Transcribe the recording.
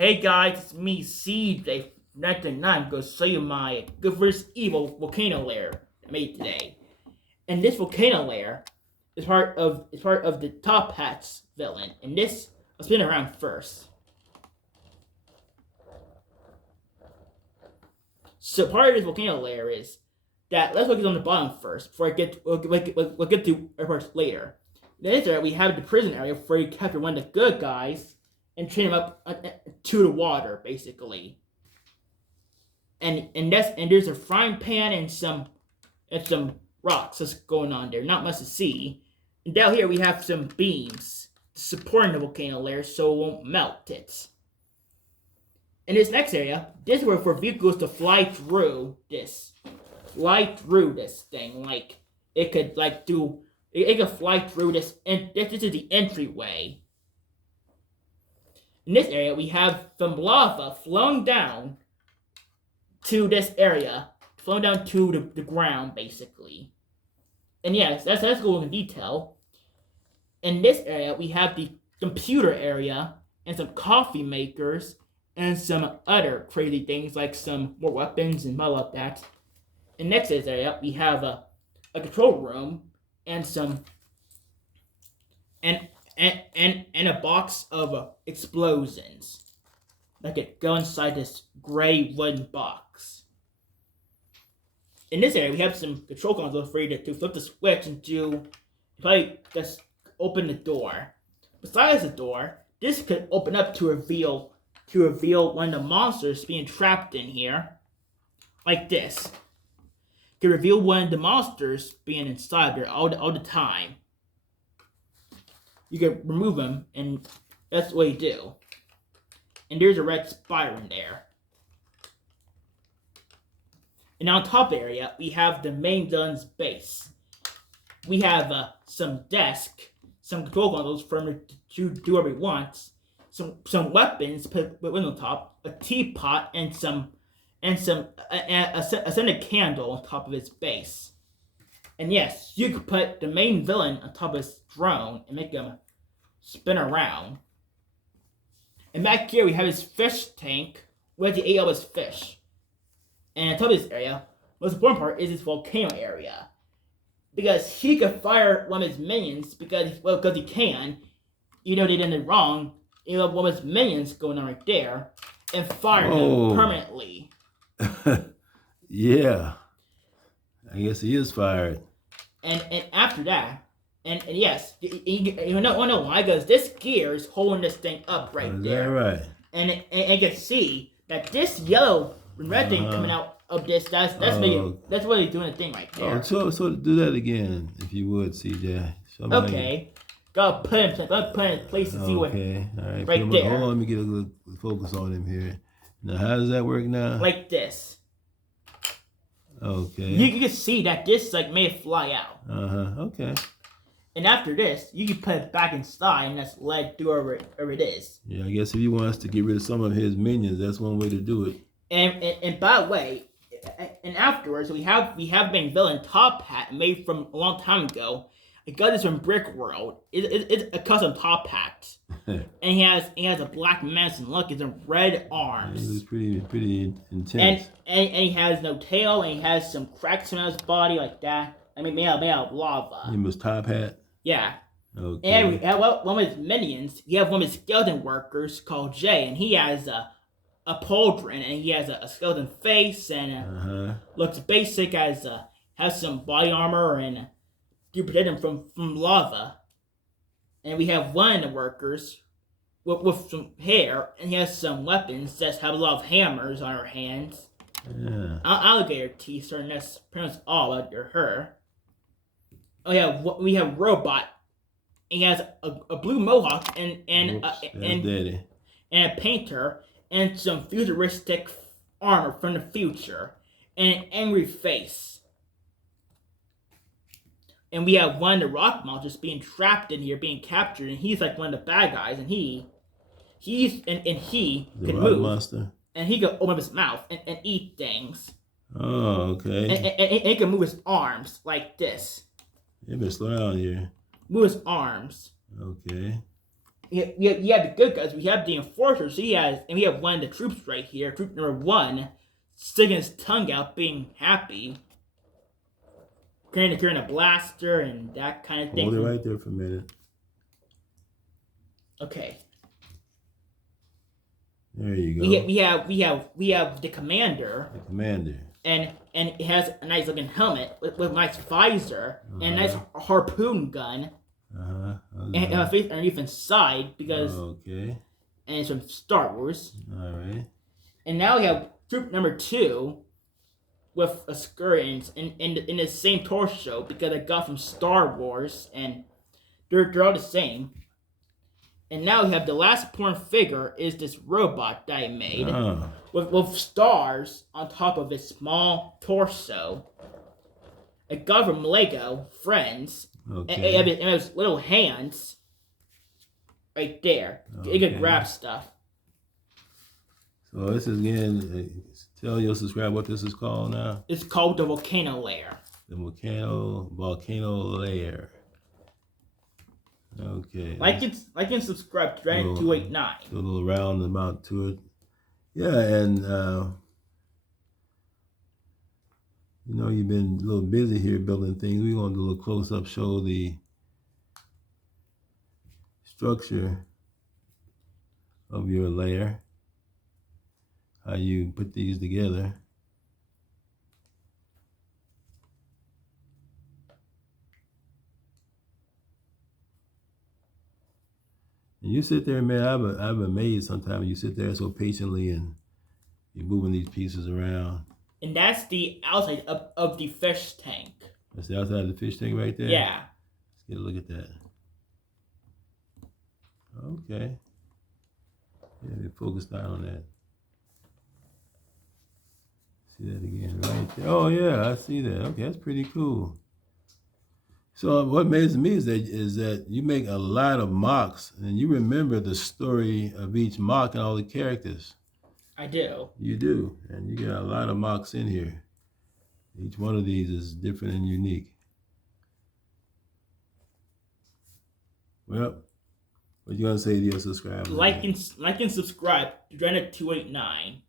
Hey guys, it's me, CJ, 1999, going to show you my Good vs. Evil volcano lair I made today. And this volcano lair is part of the Top Hat's villain. And this, I'll spin around first. So part of this volcano lair is that, let's focus on the bottom first, before we'll get to airports later. Then there we have the prison area where you capture one of the good guys and train him up to the water, basically. And there's a frying pan and some rocks that's going on there. Not much to see. And down here we have some beams supporting the volcano layer so it won't melt it. In this next area, this is where for vehicles to fly through this thing. Like it could fly through this, and this is the entryway. In this area, we have some lava flowing down to this area, flowing down to the ground, basically. And yes, that's going in detail. In this area, we have the computer area and some coffee makers and some other crazy things like some more weapons and all of that. In next area, we have a control room and some and a box of explosions that could go inside this gray wooden box. In this area, we have some control consoles for you to flip the switch and probably just open the door. Besides the door, this could open up to reveal one of the monsters being trapped in here, like this. Could reveal one of the monsters being inside there all the time. You can remove them, and that's what you do. And there's a red spider in there. And on top area, we have the main villain's base. We have some desk, some control consoles for him to do whatever he wants, some weapons put on top, a teapot, and a scented candle on top of his base. And yes, you could put the main villain on top of his throne and make him spin around. And back here we have his fish tank where he ate all his fish. And on top of this area, the most important part is his volcano area. Because he could fire one of his minions because he can. You know they did it wrong. You have one of his minions going on right there and fire him permanently. Yeah. I guess he is fired. And after that, and yes, you know why? Because this gear is holding this thing up right there. Is that right? And you can see that this yellow and red thing coming out of this, that's what he's doing the thing right there. So do that again, if you would, CJ. Okay. Gotta put him in place to see what. Okay. All right. Right there. Hold on, let me get a little focus on him here. Now, how does that work now? Like this. Okay. You can see that this made it fly out. Okay. And after this, you can put it back inside and that's led through wherever it is. Yeah, I guess if he wants to get rid of some of his minions, that's one way to do it. And by the way, and afterwards we have main villain Top Hat made from a long time ago. I got this from Brick World. It's a custom Top Hat. And he has a black mask and look, it's in red arms. It was pretty intense. And he has no tail, and he has some cracks around his body like that. I mean, made out of lava. He was Top Hat? Yeah. Okay. And we have one of his minions. You have one of his skeleton workers called Jay, and he has a pauldron, and he has a skeleton face, and looks basic, has some body armor, and to protect him from lava. And we have one of the workers with some hair, and he has some weapons that have a lot of hammers on her hands. Yeah. Alligator teeth, so that's pretty much all under her. Oh yeah, we have Robot. He has a blue mohawk and a painter and some futuristic armor from the future and an angry face. And we have one of the rock monsters being trapped in here, being captured, and he's like one of the bad guys, and he can move. Monster. And he can open up his mouth and eat things. Oh, okay. And he can move his arms like this. You better slow down here. Move his arms. Okay. you have the good guys. We have the enforcers. So we have one of the troops right here. Troop number 1, sticking his tongue out, being happy, carrying a blaster and that kind of thing. Hold it right there for a minute. Okay. There you go. We have the commander. The commander. And it has a nice looking helmet with a nice visor and a nice harpoon gun. And a face underneath inside because and it's from Star Wars. Alright. And now we have troop number 2 with a skirt in the same torso because I got from Star Wars and they're all the same. And now we have the last important figure is this robot that I made with stars on top of his small torso. I got from Lego Friends. Okay. And it has little hands right there. Okay. You can grab stuff. So this is again, tell your subscriber what this is called now. It's called the Volcano Lair. The Volcano Lair. Okay. Like and subscribe to Dragon 289. A little roundabout to it. Yeah, and you know you've been a little busy here building things. We want to do a little close up, show the structure of your layer. How you put these together. And you sit there, man, I'm amazed sometimes you sit there so patiently and you're moving these pieces around. And that's the outside of the fish tank. That's the outside of the fish tank right there? Yeah. Let's get a look at that. Okay. Yeah, they focused out on that. See that again right there. Oh yeah, I see that. Okay, that's pretty cool. So what amazes me is that you make a lot of MOCs and you remember the story of each MOC and all the characters. I do. You do, and you got a lot of MOCs in here. Each one of these is different and unique. Well, what you gonna say to your subscribers? Like and subscribe to Dragon 289.